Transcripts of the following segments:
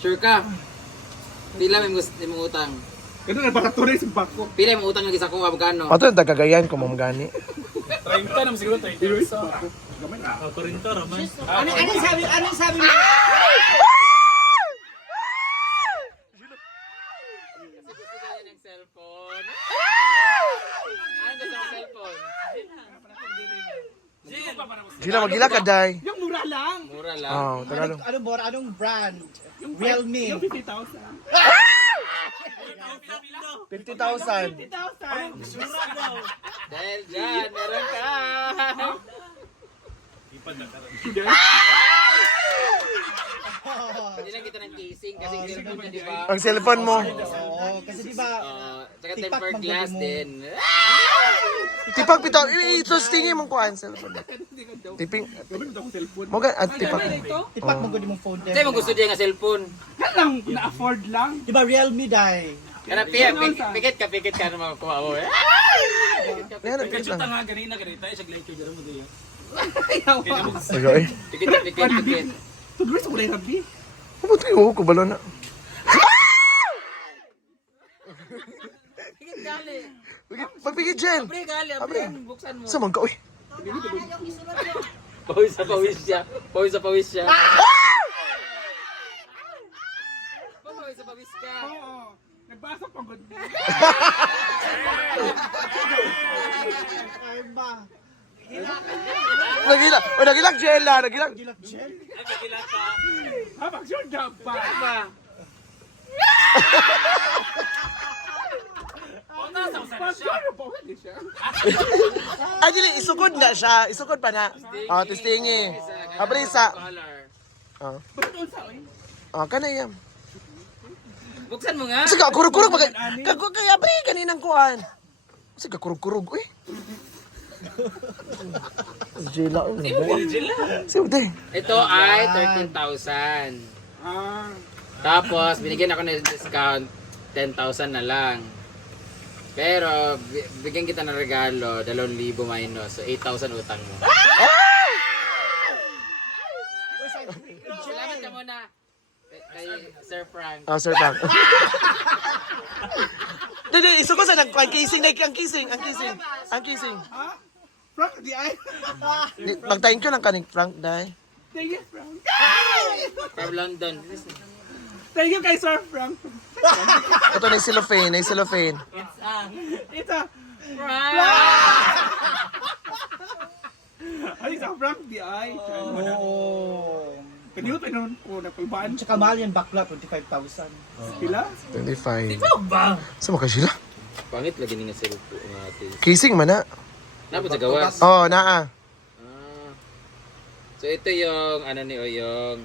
Sure ka? Pila may mong utang? Ganun na baka tunay sa bako. Pila may utang nga gisa ko magkano? Pato yung tagagayan ko mamgani. 30 naman siguro, 30. Gamay na. 30 naman. Anong sabi mo? Kasi gusto niya ng cellphone. Ano gusto mong cellphone? Gila, magila ka, Day. Yung mura lang. Mura lang. Oo, Tagalog. Anong brand? Realme. Yung 50,000. 50,000. 50,000. Dahil dyan, meron ka. Hindi lang kita ng casing kasi cellphone niya, di ba? Ang cellphone mo. Oo, kasi di ba, Tsaka Tipak tempered mag- glass mo. din. Tipag pitaw. Itrusting niya mong kuhaan cellphone. Tiping. Gamay mo akong cellphone. Mo gan at tipag. tipak mo gudi mong phone din. Kasi mo gusto niya nga cellphone. Yan lang, na-afford lang. Di ba Realme dai? Kana pikit ka naman kuha mo. Ayan, Pikachu lang. nga ganina ganita siya glide ko dira mo diya. Sige, eh. Pikit. Tudloy sa kulay rabi. Mabuti ko, kubalo na. Pikit gali. Pagpigit dyan. Abre gali, abre. Buksan mo. Saan man ka, uy? Pawis sa pawis siya. Pawis sa pawis siya. Pawis sa pawis ka. Oo. Nagbasa pang good. Ay ba? Nagilag, Jella, nagilag. Ha, mag-sure job pa. Apa? Mag-sure pa ulit siya. Ay, dili, isukod na siya. Isukod pa na. Oh, testingi. Abrisa. Color. Oh, Bakit doon sa oy? oh, kana yan. Buksan mo nga. Sige, kurug-kurug. Kaya, pre, kaninang kuhan. Sige, kurug-kurug. Uy. Jella, uy, nabuwa. Sige, uday. Ito ay 13,000. Ah. Tapos, binigyan ako ng discount, 10,000 na lang. Pero, bigyan kita ng regalo, 2,000 minus. So, 8,000 utang mo. Salamat ka muna. Kay Sir Frank. Oh, Sir Frank. Hindi, isukod sa nag-kissing. Ang kissing. Ha? Frank, di ay. Mag-thank you lang kaning Frank, day. Thank you, Frank. From London. Thank you kay Sir Frank. Ito na yung cellophane. Ito. Ay, sa Frank, di ay. Oo. Kaniyot ay naman ko napalbaan. Tsaka mahal yan bakla, 25,000. Pila? 25. Ba? Saan mo ka sila? Pangit lagi nga sila po natin. Kissing man na. Napot sa gawas. Oh, naa. So ito yung ano ni Oyong.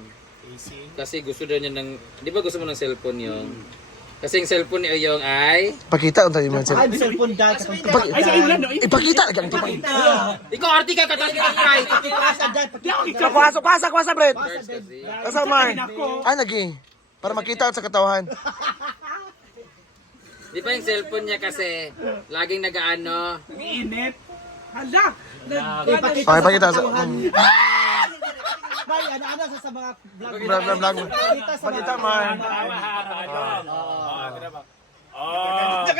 Kasi gusto daw niya ng, di ba gusto mo ng cellphone yung? Kasi yung cellphone ni Oyong ay Pakita unta yung Ay, cellphone. cellphone dai. Ay, sa ilan, no? Ipakita lagi ang tipay. ikaw arti ka katong kay. Pasa dai, So, kwasa, Brad. First kasi. Kasama. Ako. Ay, lagi. Para makita sa katawahan. Di ba yung cellphone niya kasi laging nag-ano. Init. Hala. ipakita Okay, pakita sa... Bay, ano sa mga vlog. Vlog. Pakita man.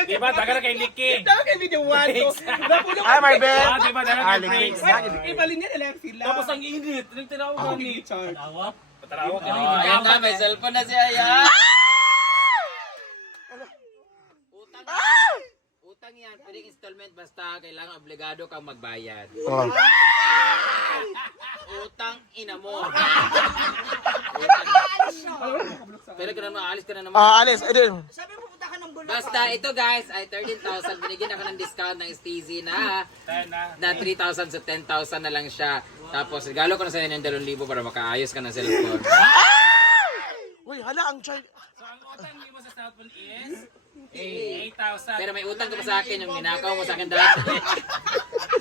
Di ba dagan kay Licky? Dami kay video 1. Napuno Ay, my bad. Di ba dagan Ah, kay Licky. Licky? Ibalin niya nila sila. Tapos ang init, tinawag ko ni Charge. Patarawa ka Ayan na, may cellphone na siya yan. Utang yan, pwedeng installment basta kailangan obligado kang magbayad. Oh. Utang ina mo. Pero kung maalis ka na naman. Ah, alis. Ayun. Basta ito guys ay 13,000. Binigyan ako ng discount ng STZ na 3,000 sa 10,000 na lang siya. Tapos regalo ko na sa inyo ng 2,000 para makaayos ka ng cellphone. Uy, hala ang child. So ang utang mo sa cellphone is 8,000. Pero may utang ka pa sa akin, yung ninakaw mo sa akin dati.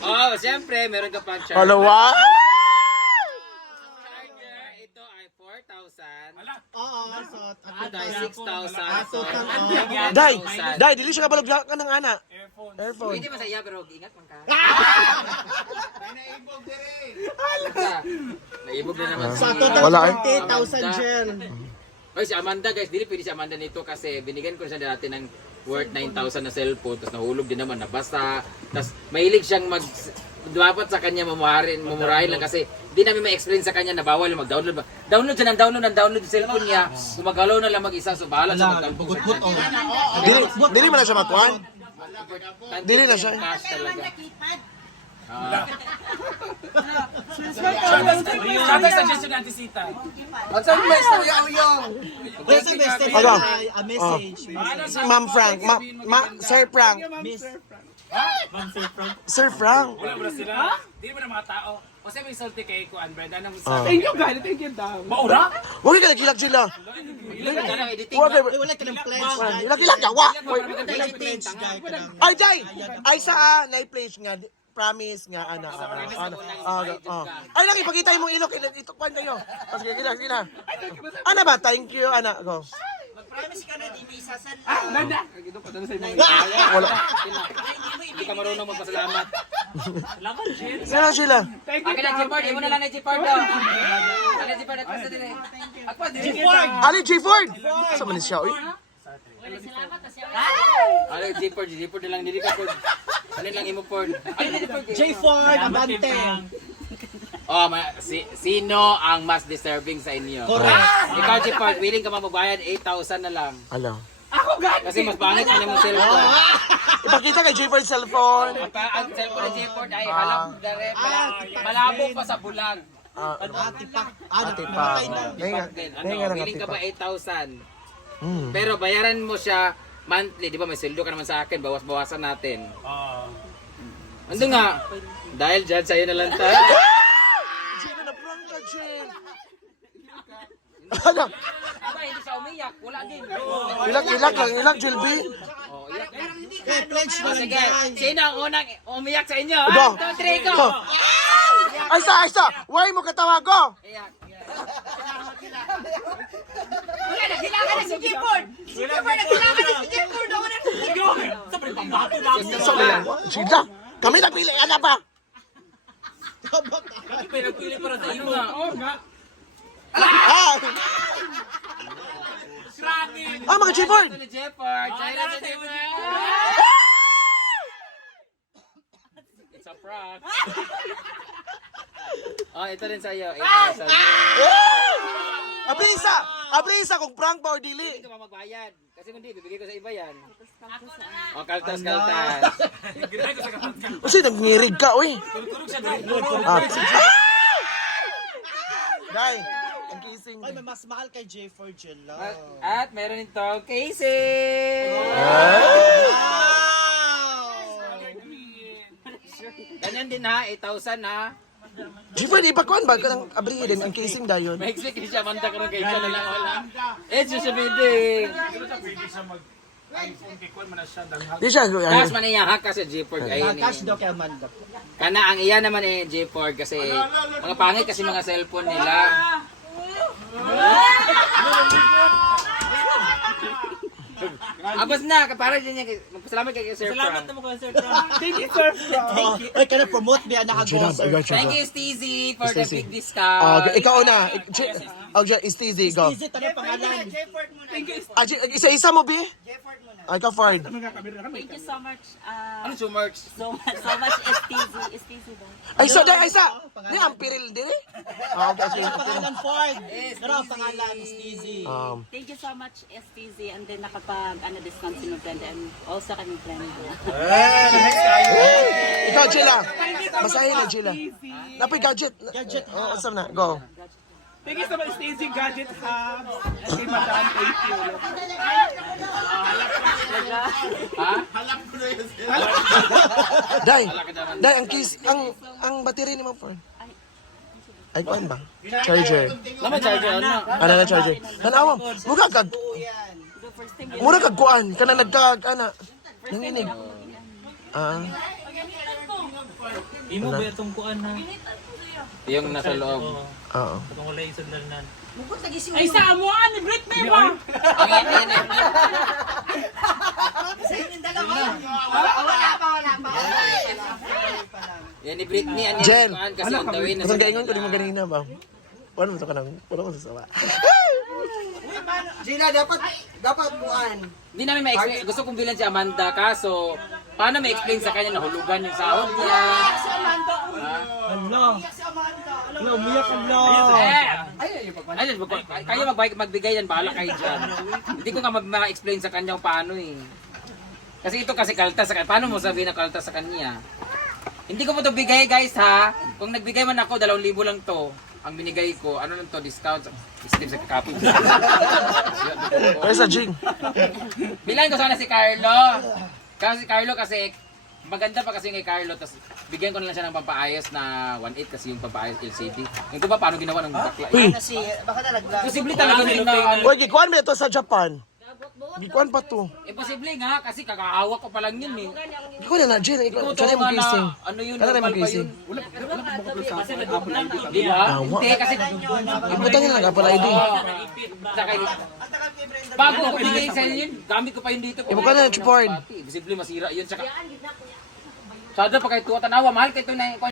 Oh, siyempre, meron ka pang charger. Hello, what? Charger, ito ay 4,000. Oo, so Ito ay 6,000. Ato So, ka. Day, dili siya kabalog ka ng ana. Earphone. Pwede masaya pero ingat man ka. Naibog na naman Sa si... total Wala, 28,000 gel. Oy, si Amanda guys, dili pwede si Amanda nito kasi binigyan ko siya dati ng worth 9,000 na cellphone, tapos nahulog din naman, nabasa. Tapos mahilig siyang dapat sa kanya mamurahin lang kasi di namin ma-explain sa kanya na bawal yung mag-download. Download siya ng download yung cellphone niya. Gumagalaw na lang mag-isa, so bahala siya mag-download. Dili man na siya matuan. Dili na siya. Cash talaga. Shoutout sa Jesu na Antisita. Basta best Ano? a message. Si Ma'am Frank, Sir Frank. Sir Frank. Wala mo na sila. Di mo na mga tao. O siya may salty kay Kuan, Brenda. Anong sabi? Thank you, guys. Thank you, daw. Maura? Huwag ka nagkilag sila. Huwag ka. Wala ka ng pledge, guys. Nagkilag ka, wa. Wala pledge, guys. Ay, Jay! Ay, sa na-pledge nga. Promise nga, Ay, lang, ipakita yung ilok. Itukpan kayo. Sige, kila. Ano ba? Thank you, anak. Go. Nanda. Ito pa doon sa mga. Wala. Hindi ka marunong magpasalamat. Sila sila. Thank you, Akin na G-Port, imo na lang na G-Port daw. Ano G-Port at pasta din eh. Akpa din. Ali J. Ford! Saan man siya, uy? Ano G-Port na lang dili ka Ford. Ano lang imo Ford. Ano dili Ford? J. Ford, Abante. Oh, sino ang mas deserving sa inyo? Correct. Ikaw G-Port, willing ka magbayad 8,000 na lang. Ala. Ako, guys. Kasi mas bangit man yung cellphone. Ipakita kay J. Ford cellphone. Ang cellphone ni G-Port ay malabo pa sa bulag. Ati pa. Ate pa. Willing ka ba 8,000? Pero bayaran mo siya monthly, di ba may sweldo ka naman sa akin, bawas-bawasan natin. Ando nga, dahil dyan sa'yo na lang tayo. Jill, na-prank ka, Jill. Ano? Aba, hindi siya umiyak, wala din. Ilak, Jill B. Oh, iyak. Pledge na lang, Sige, guys. sino ang unang umiyak sa inyo? Go. 1, 2, 3, go! Go. Aysa! Why mo katawa ko? Iyak. So, Gila, kami napili, ano ba? Pinagpili para sa Ano imo. nga? Oo nga. Mga J. Ford! Ito ni Jefford. Sa'yo na si Jefford. It's a prank. Oh, ito rin sa'yo. 8,000. Abrisa kung prank ba o dili. Hindi ka pa magbayad. Kasi kung di, bibigay ko sa iba yan. O, kaltas. Kasi nagnirig ka, uy. Day, ang kissing. Ay, may mas mahal kay J. Ford, Jill. At meron itong casing. Ganyan din ha, 8,000 ha. Jeffrey, ipakuan ba ka ng abrihe din ang casing dayon? May explain siya, manda ka ng kay siya na lang wala. It's just a bidding. iPhone kay Kuan man na siya danghag. Di siya, Cash man niya ha kasi G-Ford ay Cash daw kay Amanda. Kana ang iya naman eh G-Ford kasi mga pangit kasi mga cellphone nila. Abas na, para din niya. Magpasalamat kay Sir Frank. Thank you, sir. Ay, kana promote niya naka-go, sir. Thank you, Steezy, for the big discount. ikaw na. Steezy, go. Easy, tanong pangalan. Isa-isa mo, Bi? Ikaw, Ford. Thank you so much. Ano so much? So much STZ ba? Isa. Ni ang piril din eh. Okay. Ang pangalan, Ford. Pero ang pangalan is easy. Thank you so much STZ and then nakapag discount si my friend and also kami friend. Ikaw, Jilla. Basahin na, Jilla. Napoy gadget. Gadget Oh, awesome na. Go. Thank you so much, Stacey Gadget Hub. Okay, madam. Thank you. Day, ang battery ni mo, Ford. Ay, kuan ba? Charger. Naman charger, ano? Ano na charger? Tanawa, mura kag kuan, kana nanginig. Imo ba itong Kuan ha? Yung nasa loob. Oo. Itong wala isang dalnan. Ay sa amuan ni Britney ba? Yan ni Britney, ano Jen. yan? Kasi on the way na Kasi sila. gaingon ko di mo ganina ba? Wala mo to ka nang, wala mo sasawa. Gina, dapat buwan. Hindi namin ma-explain. Gusto kong bilan si Amanda, kaso paano ma-explain sa kanya na hulugan yung sahod niya? Ano? Ano, umiyak ka na. Kayo magbigay yan, bahala kayo dyan. Hindi ko nga ma-explain sa kanya kung paano eh. Kasi ito kasi kaltas sa kanya. Paano mo sabihin na kaltas sa kanya? Hindi ko mo ito bigay guys ha. Kung nagbigay man ako, 2,000 lang to. Ang binigay ko, ano lang to, discount. Steve sa kakapoy. Kaya sa Jing. Bilan ko sana si Carlo. Kasi si Carlo kasi, maganda pa kasi kay Carlo. Tapos bigyan ko na lang siya ng pampaayos na 1.8 kasi yung pampaayos LCD. Yung ko ba paano ginawa ng bakla? Uy, Kasi, baka nalaglag. Posible talaga din na uy, gikuan mo ito sa Japan. Gikuan pa to. Imposible nga kasi kakaawa ko pa lang yun eh. Gikuan na Jin. Ikaw Ikaw na mo kissing. ano yun, Kaya na mo normal pa kissing. yun. Wala Di ba? Awa. Hindi kasi Ibutan niya lang pala ID. saka bago ko bigay sa inyo yun, gamit ko pa yun dito. Ibukan na, Chupord. Imposible masira yun. Saka, sada pa kayo tuwa tanawa, mahal kayo ito na